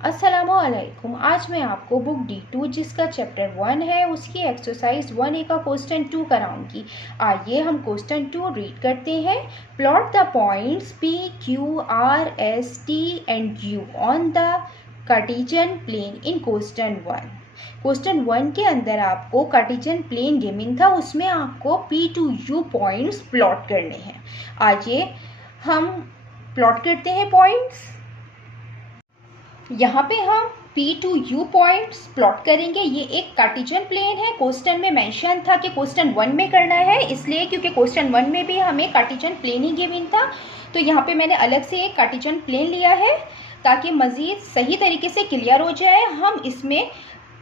अस्सलामुअलैकुम। आज मैं आपको बुक D2 जिसका चैप्टर 1 है उसकी एक्सरसाइज 1A का क्वेश्चन 2 कराऊंगी। आइए हम क्वेश्चन 2 रीड करते हैं। Plot the points P, Q, R, S, T and U on the Cartesian plane in question 1। Question 1 के अंदर आपको कार्टेशियन प्लेन गिवन था, उसमें आपको P to U points plot करने हैं। आइए हम प्लॉट करते हैं पॉइंट्स। यहाँ पे हम P to U points plot करेंगे। ये एक कार्टेशियन प्लेन है। क्वेश्चन में मेंशन था कि क्वेश्चन 1 में करना है, इसलिए क्योंकि क्वेश्चन 1 में भी हमें कार्टेशियन प्लेन ही गिवन था, तो यहाँ पे मैंने अलग से एक कार्टेशियन प्लेन लिया है ताकि मज़ीद सही तरीके से क्लियर हो जाए। हम इसमें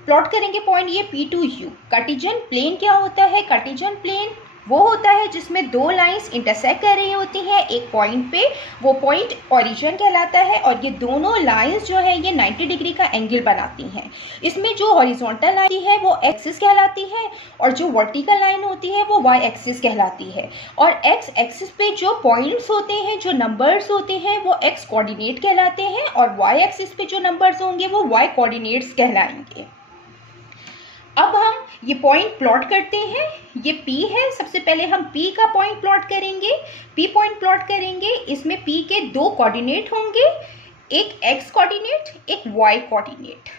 प्लॉट करेंगे पॉइंट ये P to U। Cartesian plane क्या होता है? कार्टेशियन प्लेन वो होता है जिसमें दो लाइंस इंटरसेक्ट कर रही होती हैं एक पॉइंट पे, वो पॉइंट ओरिजिन कहलाता है और ये दोनों लाइंस जो है ये 90 डिग्री का एंगल बनाती हैं। इसमें जो हॉरिजॉन्टल लाइन है वो एक्सिस कहलाती है और जो वर्टिकल लाइन होती है वो वाई एक्सिस कहलाती है। और एक्स एक्सिस पे जो पॉइंट्स होते हैं, जो नंबर्स होते हैं, वो एक्स कोऑर्डिनेट कहलाते हैं और वाई एक्सिस पे जो नंबर्स होंगे वो वाई कोऑर्डिनेट्स कहलाएंगे। अब हम ये पॉइंट प्लॉट करते हैं। ये P है, सबसे पहले हम P का पॉइंट प्लॉट करेंगे। P पॉइंट प्लॉट करेंगे, इसमें P के दो कोऑर्डिनेट होंगे, एक x कोऑर्डिनेट, एक y कोऑर्डिनेट।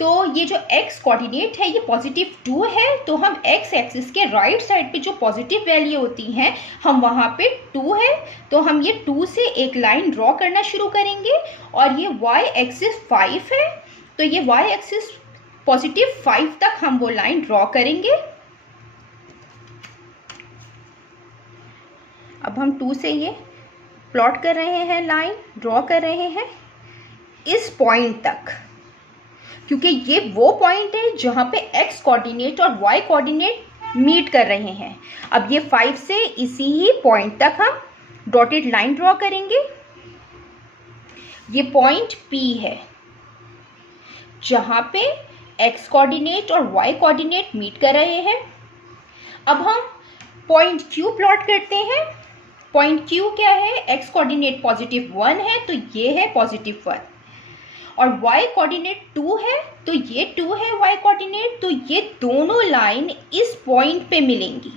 तो ये जो x कोऑर्डिनेट है ये पॉजिटिव 2 है, तो हम x एक्सिस के राइट साइड पे जो पॉजिटिव वैल्यू होती हैं हम वहाँ पे 2 है, तो हम ये 2 से एक लाइन ड्रॉ करना शुरू करेंगे। और ये y एक्सिस 5 है, तो ये y एक्सिस पॉजिटिव 5 तक हम वो लाइन ड्रॉ करेंगे। अब हम 2 से ये प्लॉट कर रहे हैं, लाइन ड्रॉ कर रहे हैं इस पॉइंट तक, क्योंकि ये वो पॉइंट है जहां पे x कोऑर्डिनेट और y कोऑर्डिनेट मीट कर रहे हैं। अब ये 5 से इसी ही पॉइंट तक हम डॉटेड लाइन ड्रॉ करेंगे। ये पॉइंट P है जहां पे x कोऑर्डिनेट और y कोऑर्डिनेट मीट कर रहे हैं। अब हम पॉइंट Q प्लॉट करते हैं। पॉइंट Q क्या है? x कोऑर्डिनेट पॉजिटिव 1 है, तो ये है पॉजिटिव 1 और y कोऑर्डिनेट 2 है, तो ये 2 है y कोऑर्डिनेट। तो ये दोनों लाइन इस पॉइंट पे मिलेंगी।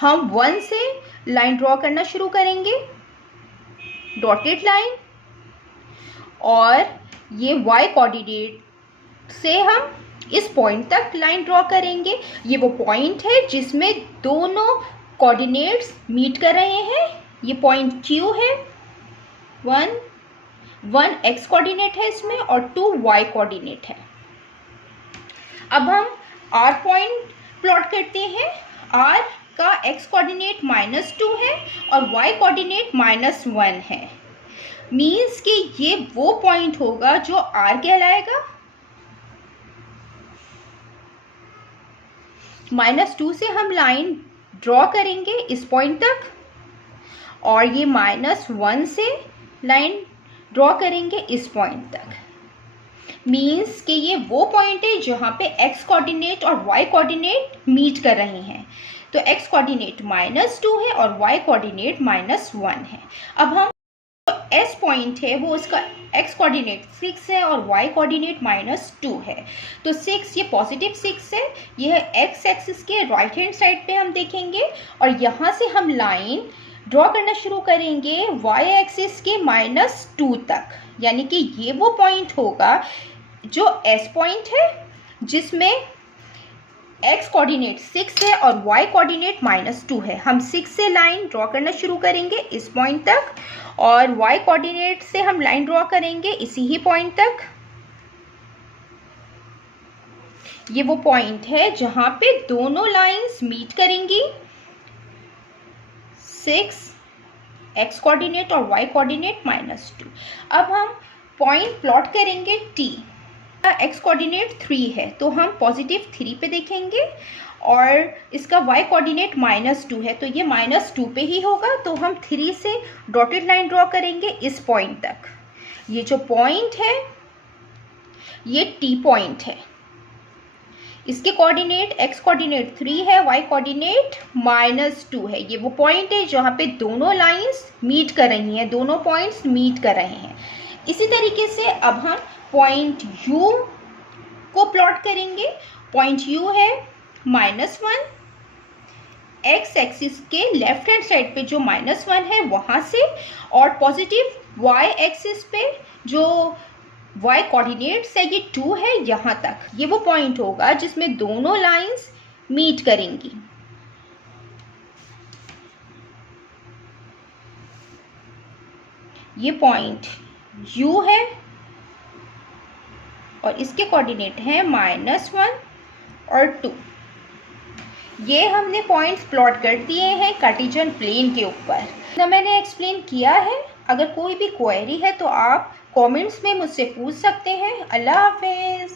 हम 1 से लाइन ड्रॉ करना शुरू करेंगे, डॉटेड लाइन, और ये y कोऑर्डिनेट से हम इस पॉइंट तक लाइन ड्रॉ करेंगे। ये वो पॉइंट है जिसमें दोनों कोऑर्डिनेट्स मीट कर रहे हैं। ये पॉइंट Q है, 1 x कोऑर्डिनेट है इसमें और 2 y कोऑर्डिनेट है। अब हम R पॉइंट प्लॉट करते हैं। R का x कोऑर्डिनेट -2 है और y कोऑर्डिनेट -1 है। मीन्स कि ये वो पॉइंट होगा जो R कहलाएगा। -2 से हम लाइन ड्रॉ करेंगे इस पॉइंट तक और ये -1 से लाइन ड्रॉ करेंगे इस पॉइंट तक। मीन्स कि ये वो पॉइंट है जहाँ पे x कोऑर्डिनेट और y कोऑर्डिनेट मीट कर रहे हैं। तो x कोऑर्डिनेट -2 है और y कोऑर्डिनेट -1 है। अब हम S पॉइंट है वो उसका x कोऑर्डिनेट 6 है और y कोऑर्डिनेट -2 है, तो 6 ये पॉजिटिव 6 है। यह x एक्सिस के राइट हैंड साइड पे हम देखेंगे और यहाँ से हम लाइन ड्रॉ करना शुरू करेंगे y एक्सिस के -2 तक, यानी कि ये वो पॉइंट होगा जो S पॉइंट है जिसमें x कोऑर्डिनेट 6 है और y कोऑर्डिनेट -2 है। हम 6 से लाइन ड्रॉ करना शुरू करेंगे इस पॉइंट तक और y कोऑर्डिनेट से हम लाइन ड्रॉ करेंगे इसी ही पॉइंट तक। ये वो पॉइंट है जहां पे दोनों लाइंस मीट करेंगी। 6 x कोऑर्डिनेट और y कोऑर्डिनेट -2। अब हम पॉइंट प्लॉट करेंगे T। x कोऑर्डिनेट 3 है, तो हम पॉजिटिव 3 पे देखेंगे और इसका y कोऑर्डिनेट -2 है, तो ये -2 पे ही होगा। तो हम 3 से डॉटेड लाइन ड्रॉ करेंगे इस पॉइंट तक। ये जो पॉइंट है ये T पॉइंट है। इसके कोऑर्डिनेट x कोऑर्डिनेट 3 है, y कोऑर्डिनेट -2 है। ये वो पॉइंट है जहाँ पे दोनों लाइंस मीट कर रही हैं, दोनों पॉइंट्स मीट कर रहे हैं। इसी तरीके से अब हम पॉइंट यू को प्लॉट करेंगे। पॉइंट यू है -1, एक्स एक्सिस के लेफ्ट हैंड साइड पे जो -1 है वहाँ से, और पॉजिटिव वाई एक्सिस पे जो वाई कोऑर्डिनेट्स है ये 2 है यहाँ तक। ये वो पॉइंट होगा जिसमें दोनों लाइंस मीट करेंगी। ये पॉइंट U है और इसके कोऑर्डिनेट हैं -1 और 2। ये हमने पॉइंट्स प्लॉट कर दिए हैं कार्टेशियन प्लेन के ऊपर। ना मैंने एक्सप्लेन किया है। अगर कोई भी क्वेरी है तो आप कमेंट्स में मुझसे पूछ सकते हैं। अल्लाह हाफिज़।